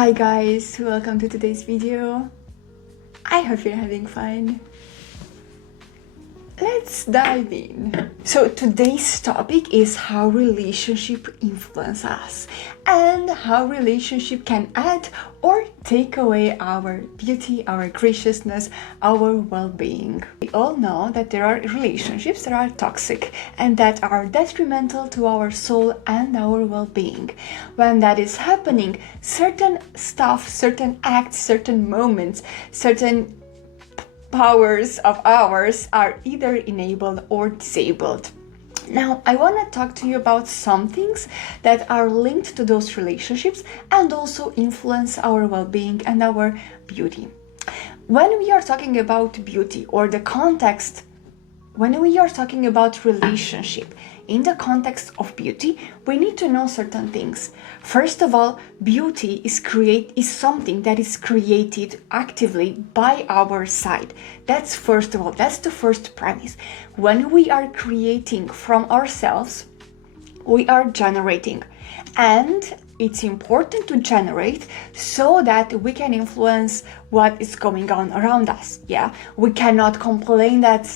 Hi guys, welcome to today's video. I hope you're having fun. Let's dive in. So today's topic is how relationship influence us and how relationship can add or take away our beauty, our graciousness, our well-being. We all know that there are relationships that are toxic and that are detrimental to our soul and our well-being. When that is happening, certain stuff, certain acts, certain moments, certain powers of ours are either enabled or disabled. Now, I want to talk to you about some things that are linked to those relationships and also influence our well-being and our beauty. When we are talking about beauty or the context, when we are talking about relationship in the context of beauty, we need to know certain things. First of all, beauty is something that is created actively by our side. That's first of all, that's the first premise. When we are creating from ourselves, we are generating, and it's important to generate so that we can influence what is going on around us. Yeah, we cannot complain that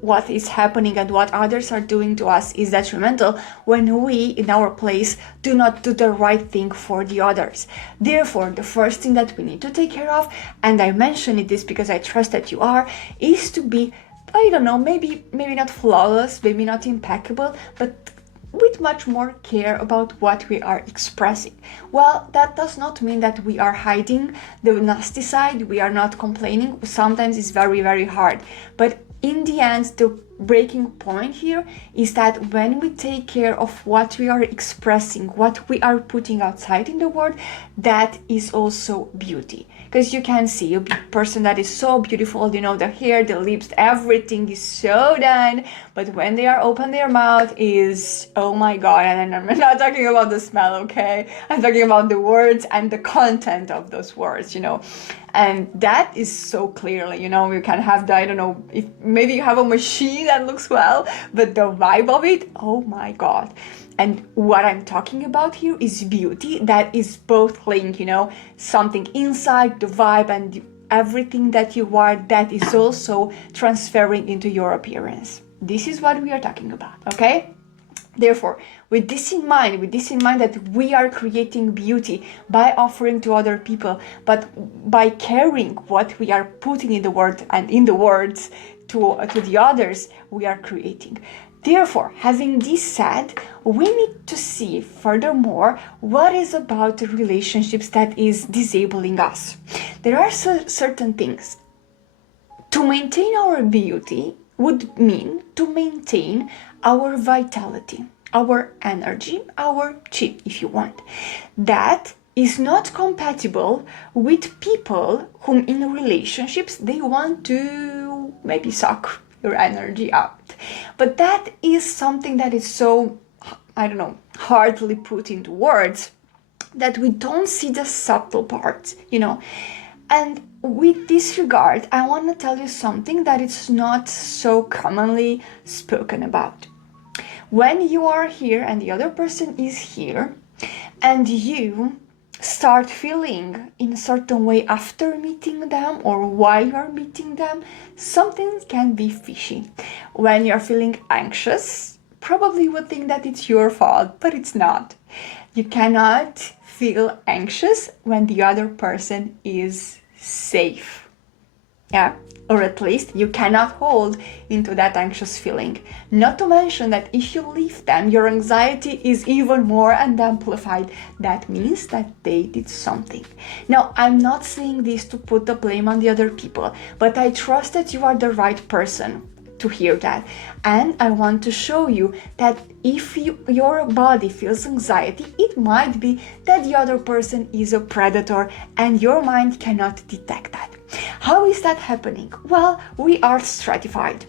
what is happening and what others are doing to us is detrimental when we, in our place, do not do the right thing for the others. Therefore, the first thing that we need to take care of, and I mention this because I trust that you are, is to be, I don't know, maybe not flawless, maybe not impeccable, but with much more care about what we are expressing. Well, that does not mean that we are hiding the nasty side, we are not complaining. Sometimes it's very, very hard. But in the end, the breaking point here is that when we take care of what we are expressing, what we are putting outside in the world, that is also beauty. Because you can see a person that is so beautiful, you know, the hair, the lips, everything is so done, but when they are open their mouth is, oh my god. And I'm not talking about the smell, okay? I'm talking about the words and the content of those words, you know. And that is so clearly, you know, you can have the, I don't know, if maybe you have a machine that looks well, but the vibe of it, oh my god. And what I'm talking about here is beauty that is both linked, you know, something inside, the vibe, and everything that you are, that is also transferring into your appearance. This is what we are talking about, okay? Therefore, with this in mind that we are creating beauty by offering to other people, but by caring what we are putting in the word and in the words to the others, we are creating. Therefore, having this said, we need to see furthermore what is about the relationships that is disabling us. There are certain things. To maintain our beauty would mean to maintain our vitality, our energy, our chi, if you want. That is not compatible with people whom in relationships they want to maybe suck your energy out. But that is something that is so, I don't know, hardly put into words that we don't see the subtle parts, you know. And with this regard, I want to tell you something that is not so commonly spoken about. When you are here and the other person is here, and you start feeling in a certain way after meeting them or while you are meeting them, something can be fishy. When you're feeling anxious, probably you would think that it's your fault, but it's not. You cannot feel anxious when the other person is safe. Yeah, or at least you cannot hold into that anxious feeling. Not to mention that if you leave them, your anxiety is even more and amplified. That means that they did something. Now, I'm not saying this to put the blame on the other people, but I trust that you are the right person to hear that. And I want to show you that if your body feels anxiety, it might be that the other person is a predator and your mind cannot detect that. How is that happening? Well, we are stratified.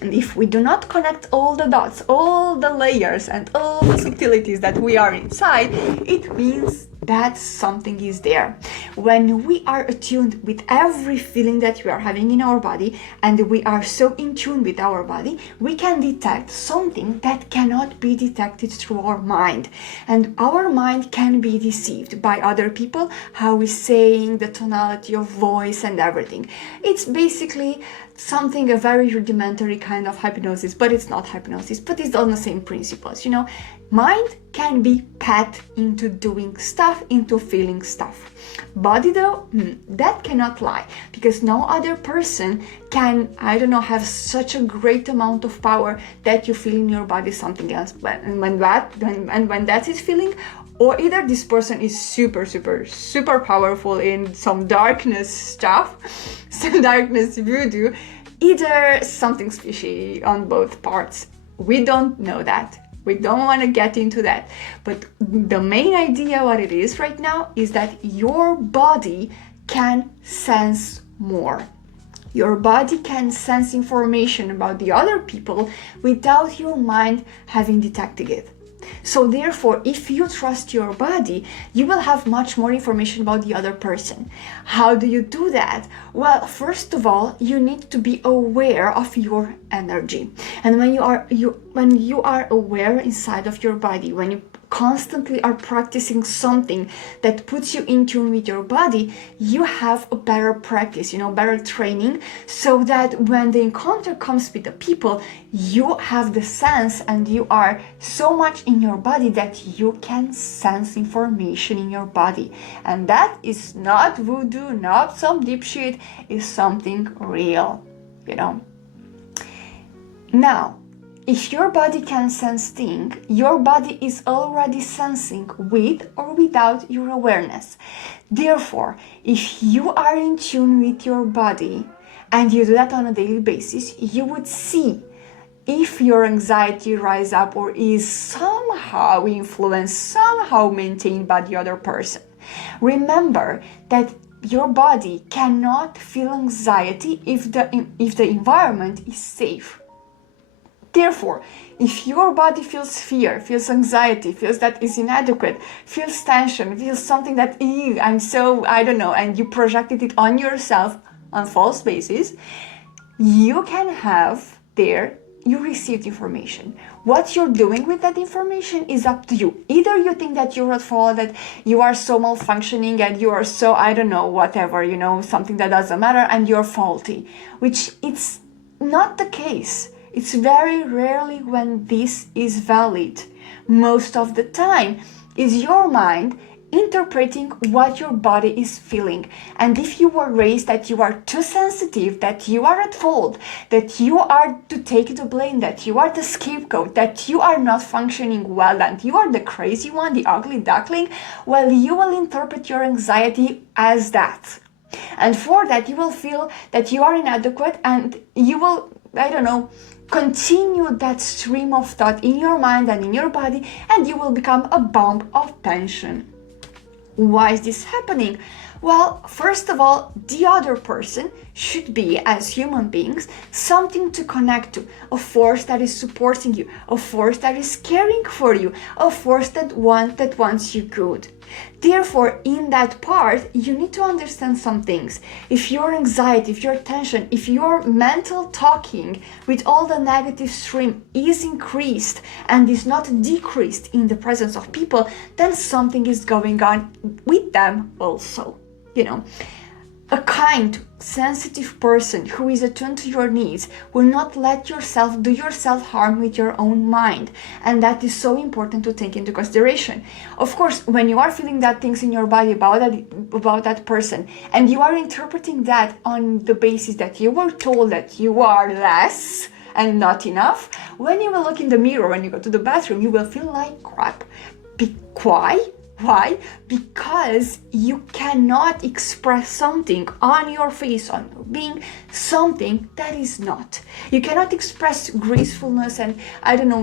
And if we do not connect all the dots, all the layers and all the subtleties that we are inside, it means that something is there. When we are attuned with every feeling that we are having in our body, and we are so in tune with our body, we can detect something that cannot be detected through our mind. And our mind can be deceived by other people, how we're saying, the tonality of voice and everything. It's basically something, a very rudimentary kind of hypnosis, but it's not hypnosis, but it's on the same principles, Mind can be packed into doing stuff, into feeling stuff. Body though, that cannot lie, because no other person can, have such a great amount of power that you feel in your body something else. And when that is feeling, or either this person is super, super, super powerful in some darkness stuff, some darkness voodoo, either something fishy on both parts. We don't know that. We don't want to get into that. But the main idea, what it is right now, is that your body can sense more. Your body can sense information about the other people without your mind having detected it. So therefore, if you trust your body, you will have much more information about the other person. How do you do that? Well, first of all, you need to be aware of your energy. And when you are aware inside of your body, when you constantly are practicing something that puts you in tune with your body, you have a better practice, better training, so that when the encounter comes with the people, you have the sense and you are so much in your body that you can sense information in your body. And that is not voodoo, not some deep shit, is something real, Now, if your body can sense things, your body is already sensing with or without your awareness. Therefore, if you are in tune with your body and you do that on a daily basis, you would see if your anxiety rise up or is somehow influenced, somehow maintained by the other person. Remember that your body cannot feel anxiety if the environment is safe. Therefore, if your body feels fear, feels anxiety, feels that is inadequate, feels tension, feels something that, and you projected it on yourself on false basis, you can have you received information. What you're doing with that information is up to you. Either you think that you're at fault, that you are so malfunctioning and you are so, something that doesn't matter and you're faulty, which it's not the case. It's very rarely when this is valid. Most of the time is your mind interpreting what your body is feeling. And if you were raised that you are too sensitive, that you are at fault, that you are to take the blame, that you are the scapegoat, that you are not functioning well, that you are the crazy one, the ugly duckling, well, you will interpret your anxiety as that. And for that, you will feel that you are inadequate and you will, continue that stream of thought in your mind and in your body, and you will become a bomb of tension. Why is this happening? Well, first of all, the other person should be, as human beings, something to connect to, a force that is supporting you, a force that is caring for you, a force that wants you good. Therefore, in that part, you need to understand some things. If your anxiety, if your tension, if your mental talking with all the negative stream is increased and is not decreased in the presence of people, then something is going on with them also. A kind, sensitive person who is attuned to your needs will not let yourself do yourself harm with your own mind. And that is so important to take into consideration. Of course, when you are feeling that things in your body about that person, and you are interpreting that on the basis that you were told that you are less and not enough, when you will look in the mirror, when you go to the bathroom, you will feel like crap. Why? Because you cannot express something on your face, on your being, something that is not. You cannot express gracefulness and,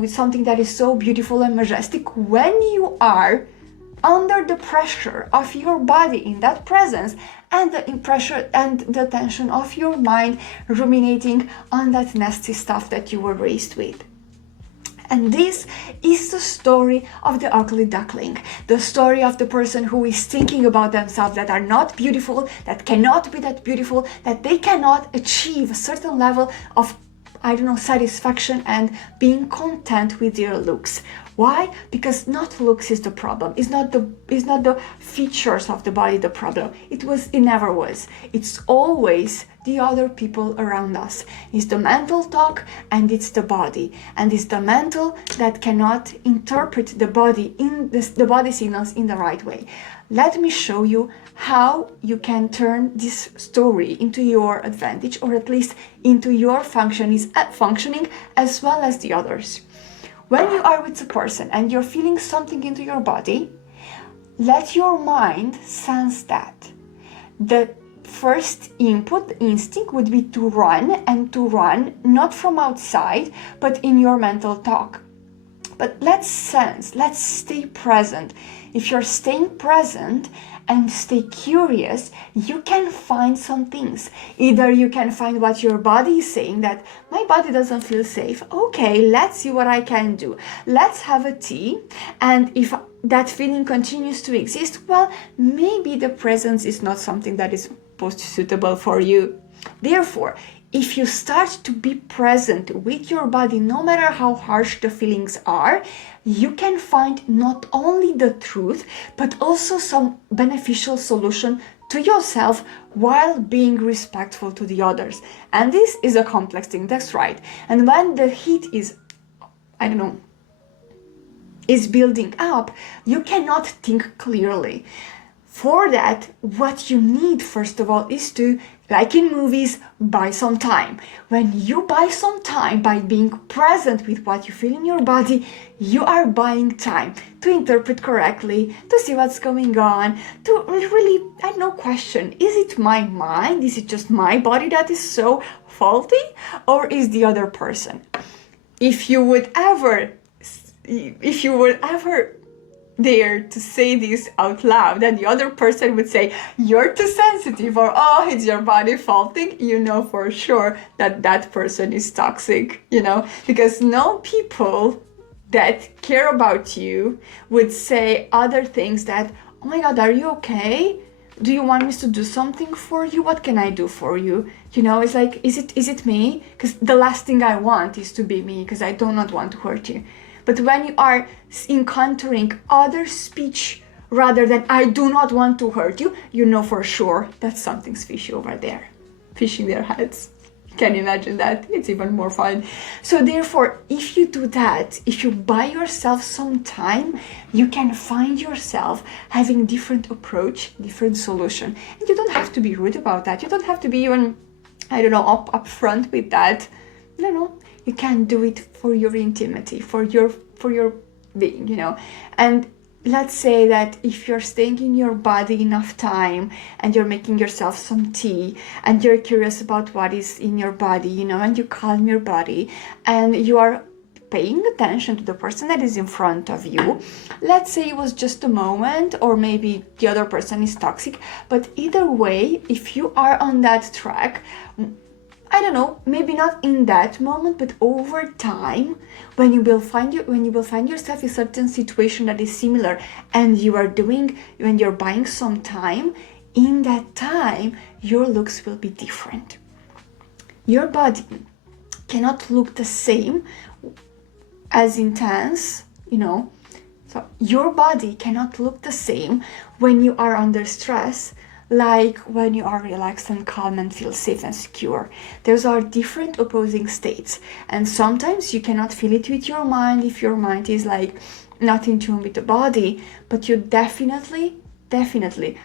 with something that is so beautiful and majestic when you are under the pressure of your body in that presence and the pressure and the tension of your mind ruminating on that nasty stuff that you were raised with. And this is the story of the ugly duckling, the story of the person who is thinking about themselves that are not beautiful, that cannot be that beautiful, that they cannot achieve a certain level of, satisfaction and being content with their looks. Why? Because not looks is the problem. It's not the features of the body the problem. It never was. It's always the other people around us. It's the mental talk and it's the body. And it's the mental that cannot interpret the body the body signals in the right way. Let me show you how you can turn this story into your advantage, or at least into your functioning as well as the others. When you are with a person and you're feeling something into your body, let your mind sense that. The first input, the instinct, would be to run, and to run not from outside, but in your mental talk. But let's stay present. If you're staying present and stay curious, you can find some things. Either you can find what your body is saying, that my body doesn't feel safe. Okay, let's see what I can do. Let's have a tea. And if that feeling continues to exist, well, maybe the presence is not something that is most suitable for you. Therefore, if you start to be present with your body, no matter how harsh the feelings are, you can find not only the truth, but also some beneficial solution to yourself while being respectful to the others. And this is a complex thing, that's right. And when the heat is building up, you cannot think clearly. For that, what you need, first of all, is to, like in movies, buy some time. When you buy some time by being present with what you feel in your body, you are buying time to interpret correctly, to see what's going on, to really, question, is it my mind? Is it just my body that is so faulty? Or is the other person? If you would ever dare to say this out loud, then the other person would say, you're too sensitive, or oh, it's your body faulting, you know for sure that that person is toxic, because no people that care about you would say other things that, oh my God, are you okay? Do you want me to do something for you? What can I do for you? It's like, is it me? Because the last thing I want is to be me, because I do not want to hurt you. But when you are encountering other speech rather than I do not want to hurt you, you know for sure that something's fishy over there, fishing their heads. Can you imagine that? It's even more fun. So therefore, if you do that, if you buy yourself some time, you can find yourself having different approach, different solution. And you don't have to be rude about that. You don't have to be even, up front with that. You can do it for your intimacy, for your being, And let's say that if you're staying in your body enough time and you're making yourself some tea and you're curious about what is in your body, and you calm your body and you are paying attention to the person that is in front of you. Let's say it was just a moment, or maybe the other person is toxic, but either way, if you are on that track, maybe not in that moment, but over time, when you will find yourself in a certain situation that is similar, and when you're buying some time, in that time, your looks will be different. Your body cannot look the same, as intense, So your body cannot look the same when you are under stress, like when you are relaxed and calm and feel safe and secure. Those are different opposing states. And sometimes you cannot feel it with your mind if your mind is like not in tune with the body, but you definitely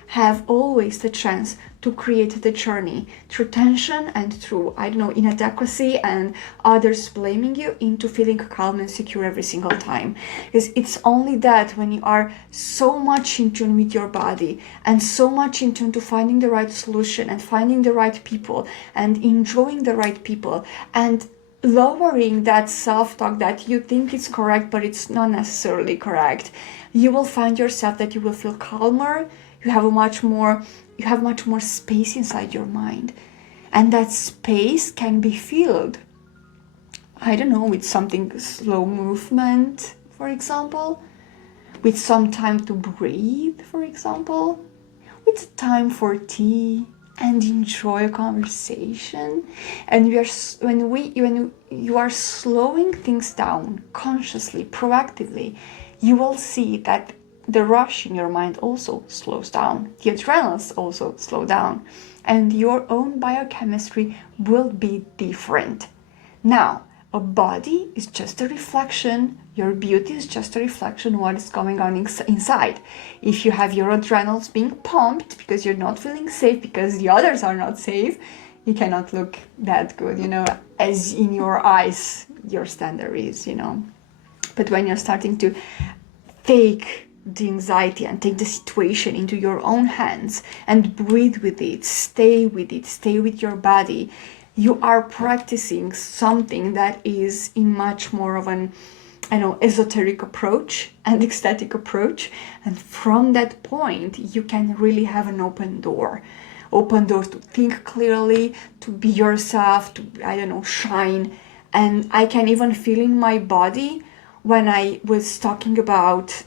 have always the chance to create the journey through tension and through, inadequacy and others blaming you, into feeling calm and secure every single time. Because it's only that when you are so much in tune with your body and so much in tune to finding the right solution and finding the right people and enjoying the right people and lowering that self-talk that you think is correct, but it's not necessarily correct, you will find yourself that you will feel calmer. You have much more space inside your mind, and that space can be filled I don't know, with something slow movement, for example, with some time to breathe, for example, with time for tea and enjoy a conversation. And when you are slowing things down consciously, proactively, you will see that the rush in your mind also slows down, the adrenals also slow down, and your own biochemistry will be different. Now, a body is just a reflection, your beauty is just a reflection of what is going on inside. If you have your adrenals being pumped because you're not feeling safe, because the others are not safe, you cannot look that good, as in your eyes your standard is, But when you're starting to take the anxiety and take the situation into your own hands and breathe with it, stay with your body, you are practicing something that is in much more of an, esoteric approach and ecstatic approach. And from that point, you can really have an open door to think clearly, to be yourself, to, shine. And I can even feel in my body when I was talking about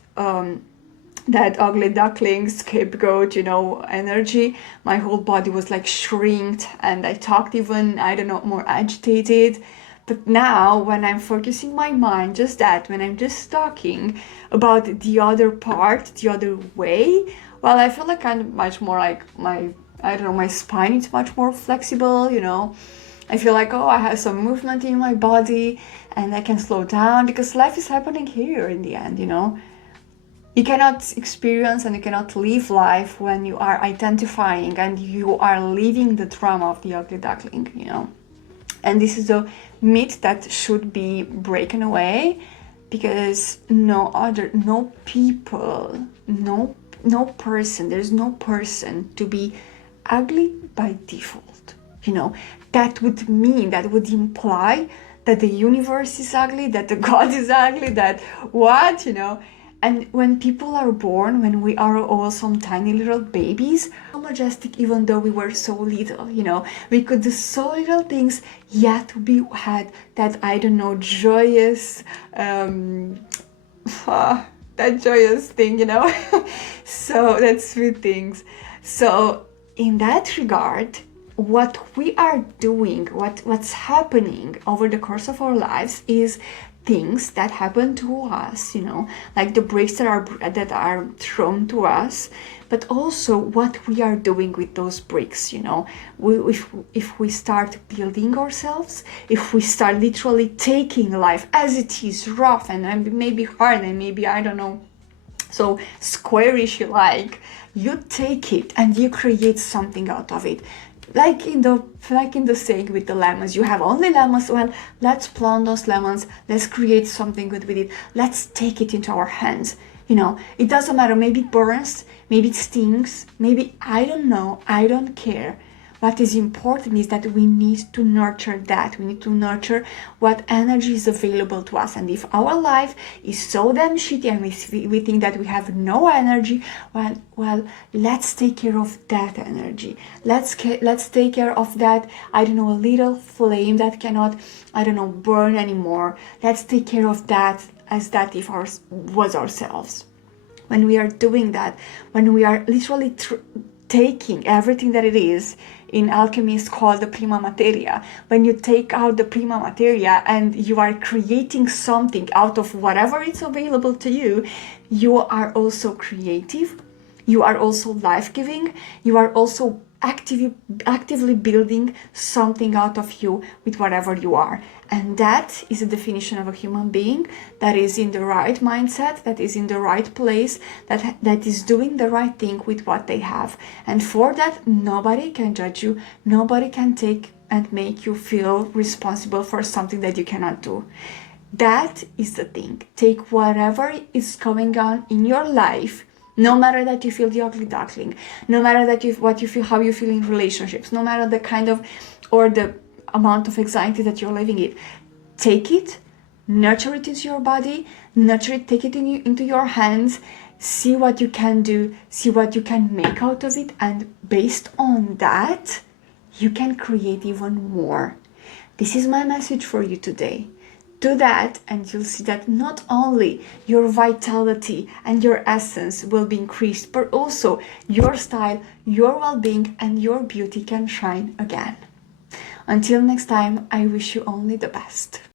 that ugly duckling scapegoat, energy, my whole body was like shrinked and I talked even, more agitated. But now when I'm focusing my mind just that, when I'm just talking about the other part, the other way, well, I feel like I'm much more like my spine is much more flexible, I feel like, I have some movement in my body and I can slow down because life is happening here in the end, You cannot experience and you cannot live life when you are identifying and you are living the drama of the ugly duckling, And this is a myth that should be broken away because no person, there's no person to be ugly by default, That would imply that the universe is ugly, that the God is ugly, that what, And when people are born, when we are all some tiny little babies, so majestic, even though we were so little, we could do so little things, yet we had that, joyous, that joyous thing, So that's sweet things. So in that regard, what we are doing, what's happening over the course of our lives is things that happen to us, like the bricks that are thrown to us, but also what we are doing with those bricks, if we start building ourselves, if we start literally taking life as it is, rough and maybe hard and maybe, so squarish, you take it and you create something out of it. Like in the saying with the lemons, you have only lemons, well, let's plant those lemons, let's create something good with it, let's take it into our hands, it doesn't matter, maybe it burns, maybe it stings, maybe, I don't care. What is important is that we need to nurture that. We need to nurture what energy is available to us. And if our life is so damn shitty and we think that we have no energy, well, let's take care of that energy. Let's take care of that, a little flame that cannot, burn anymore. Let's take care of that as that if was ourselves. When we are doing that, when we are literally taking everything that it is, in alchemy is called the prima materia. When you take out the prima materia and you are creating something out of whatever is available to you, you are also creative, you are also life-giving, you are also actively building something out of you with whatever you are. And that is the definition of a human being that is in the right mindset, that is in the right place, that is doing the right thing with what they have. And for that, nobody can judge you, nobody can take and make you feel responsible for something that you cannot do. That is the thing. Take whatever is going on in your life, no matter that you feel the ugly duckling, no matter that what you feel, how you feel in relationships, no matter the kind of, or the amount of anxiety that you're living it, take it, nurture it into your body, nurture it, take it into your hands, see what you can do, see what you can make out of it, and based on that, you can create even more. This is my message for you today. Do that and you'll see that not only your vitality and your essence will be increased, but also your style, your well-being, and your beauty can shine again. Until next time, I wish you only the best.